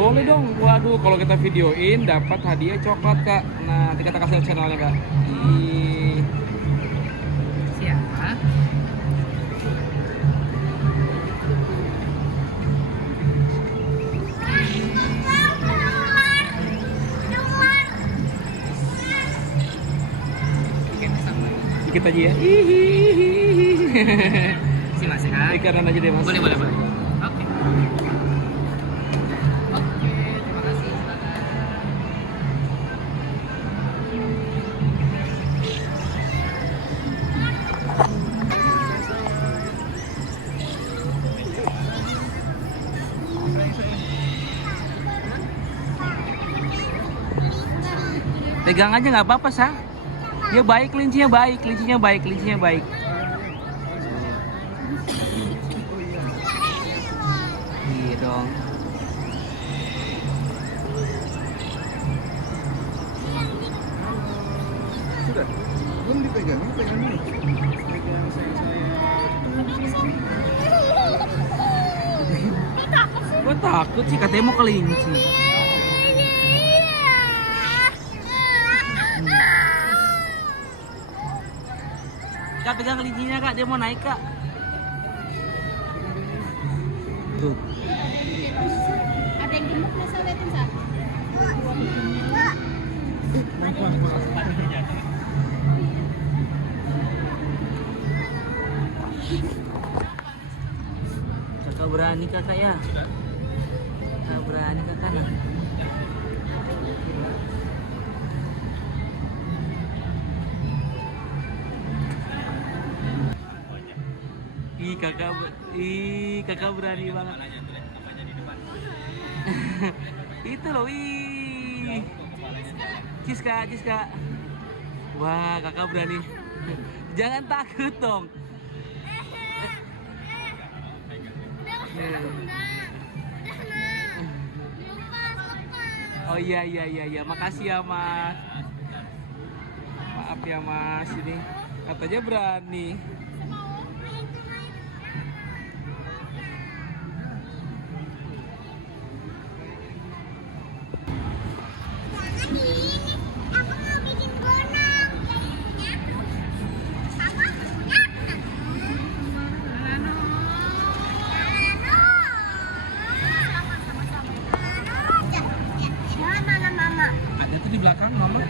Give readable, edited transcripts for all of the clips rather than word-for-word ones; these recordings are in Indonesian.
Boleh dong. Waduh, kalau kita videoin dapat hadiah coklat, Kak. Nah, nanti kita kasih channelnya, Kak. Ih. Siapa? Dikit aja ya. Hihihi. Si Mas ya. Ikanan aja deh, Mas. Boleh, boleh, boleh. Oke. Oke, terima kasih. Silakan. Pegang aja nggak apa-apa, Sa. Dia baik, kelincinya baik, kelincinya baik, kelincinya baik. Iya dong. Sudah, belum dipegang, ini pegang dulu. Pegang Gue takut sih, katanya mau kelinci. Kak, pegang kelincinya, Kak. Dia mau naik, Kak. Tuh. Ada yang gemuk nggak saya liatin, Sa? Kakak berani, Kakak ya. Kakak berani, Kakak. Nah. Kakak berani banget. Itu loh, ih. Cis Kak. Wah, Kakak berani. Jangan takut dong. Oh iya. Makasih ya, Mas. Maaf ya, Mas. Ini katanya berani. Ada tuh di belakang, Mama.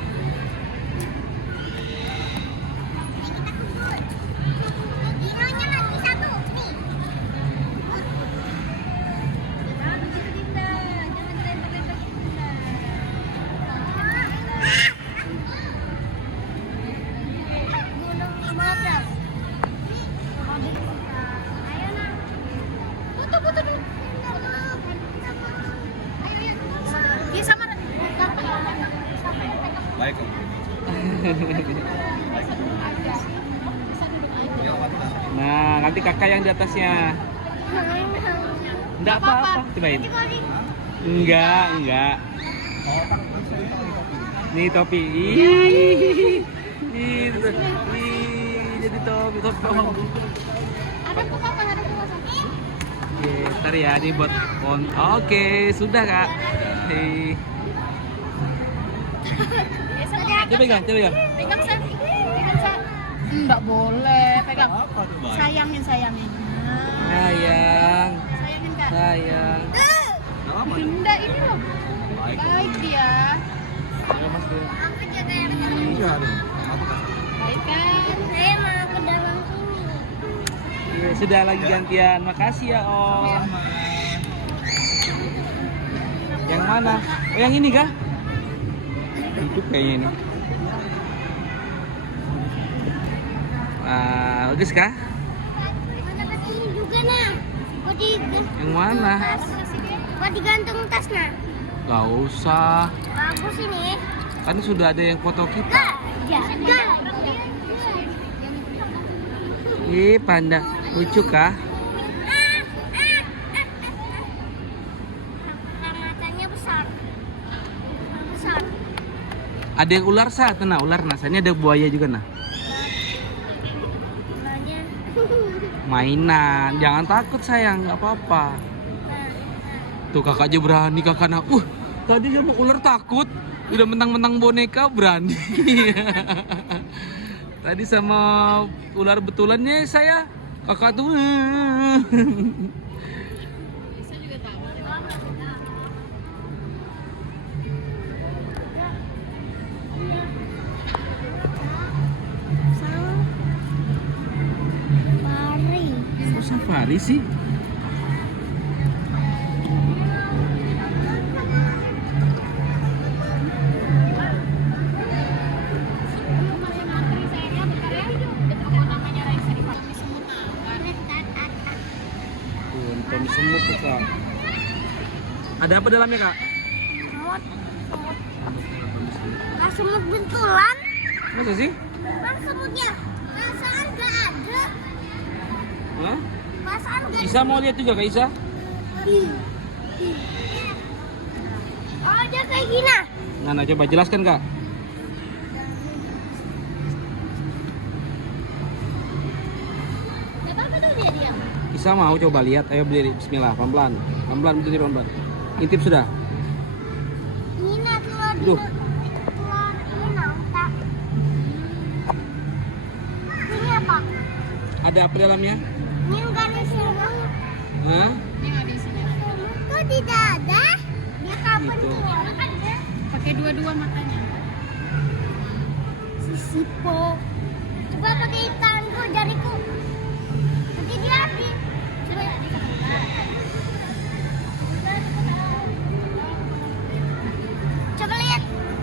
baik kok. Nah, nanti kakak yang di atasnya. Enggak apa-apa, cobain. Enggak. Nih topi. Ih, jadi topi. Ada apa? Oke, ntar ya, ini buat on. Oke, sudah kak. Hei. Coba pegang. Pegang, Sa. Enggak boleh, pegang. Sayangin. Sayang. Sayangin, Kak. Sayang. Bunda ini loh. Baik dia. Ya, Mas. Aku juga yang Iya dong. baik kan? Saya mau ke dalam sini. Iya, sudah lagi gantian. Makasih ya, Om. Yang mana? Oh, yang ini kah? Hidup kayaknya ini. Bagus kah? Dapat ini juga nah. Yang mana? Buat digantung tas nah. Gak usah. Bagus ini. Kan sudah ada yang foto kita. Enggak. Ih, panda. Lucu kah? Matanya besar. Ada yang ular sah, nah ular nah. Ini ada buaya juga nah. Mainan, jangan takut sayang, nggak apa-apa. Tuh kakak aja berani kakak nak. Tadi sama ular takut, udah mentang-mentang boneka berani. Tadi sama ular betulannya saya, kakak tuh. Safari. Kok safari sih? Tuh, semut tuh kak. Ada apa dalamnya kak? Semut. Nah, semut bentulan. Masa sih? Bang semutnya. Perasaan gak ada. Hah? Perasaan gak Isa mau lihat juga kak Isa? Oh, dia kayak gini. Nah, coba jelaskan kak. Gak apa-apa tuh dia. Isa mau coba lihat, ayo berdiri, bismillah, pelan-pelan. Pelan-pelan, berdiri pelan-pelan. Intip sudah? Nina telur Duh. telur inang tak. Ini apa? Ada apa dalamnya? Ini enggak ada semut. Hah? Kok tidak ada? Dia kapan Gitu. tuh? Ada. Pakai dua-dua matanya. Sisipo. Coba pakai tanganku, jariku. Nanti dia habis.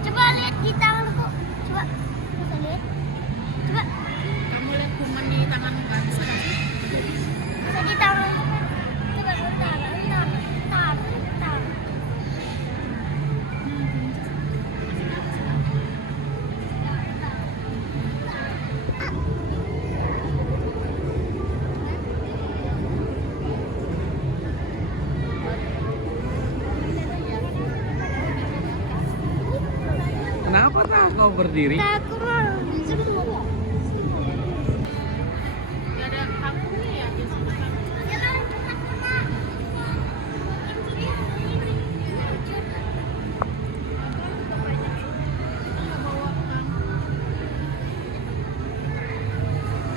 Coba lihat di tanganku. Coba lihat. Coba Kamu lihat kuman di tanganmu kan? Bisa nggak sih? bisa di tanganku. Coba taruh. Kenapa tak kau berdiri? Aku mau semua. Nggak ada kampungnya ya biasanya. Jalan kena.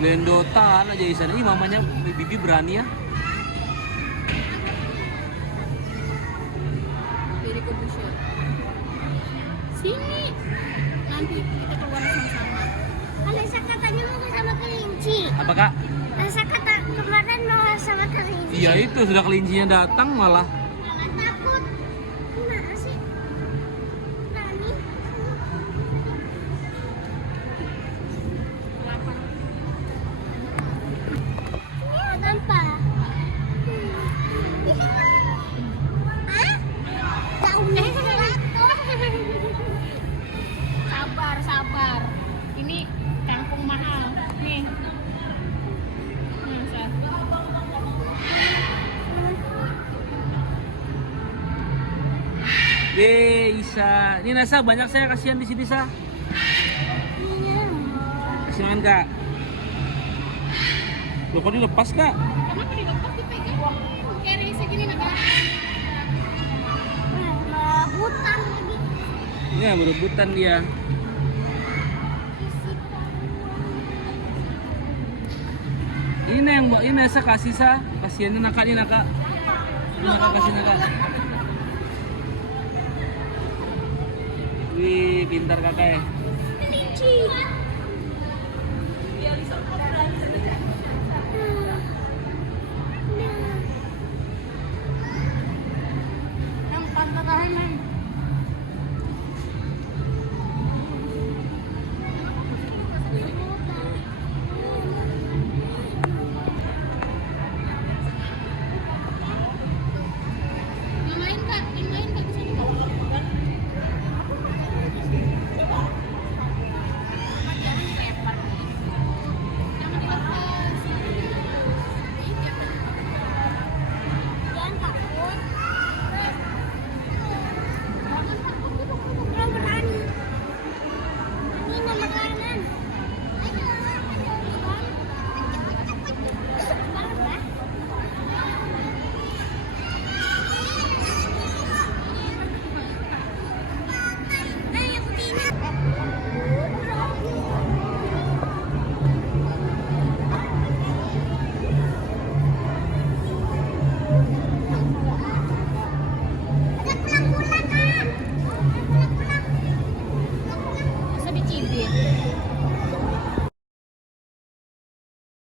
Gelendotan aja di sana. Ih, mamanya Bibi berani ya. Dari kubusnya. Sini. Nanti kita keluar sama-sama. Alisa katanya mau sama kelinci. Apa kak? Alisa kata kemarin mau sama kelinci. Iya itu sudah kelincinya datang malah. Jangan takut. Gimana sih? Berani. Lapar. Ini tanpa. Hah? Jauh Sabar. Ini kangkung mahal. Nih. Sa. Isa. Ini Nasa banyak saya kasihan di sini Sa. Kasih makan kak. Loh kok dilepas kak? Kenapa dilepas dipegang? Kayak segini negara. Hutan lagi. Iya berebutan dia. Ini yang ini Nasa kasih Sa. Kasihannya nakak ini nakak. Nakak kasih nakak. Wih, pintar kakak ya. Kelinci.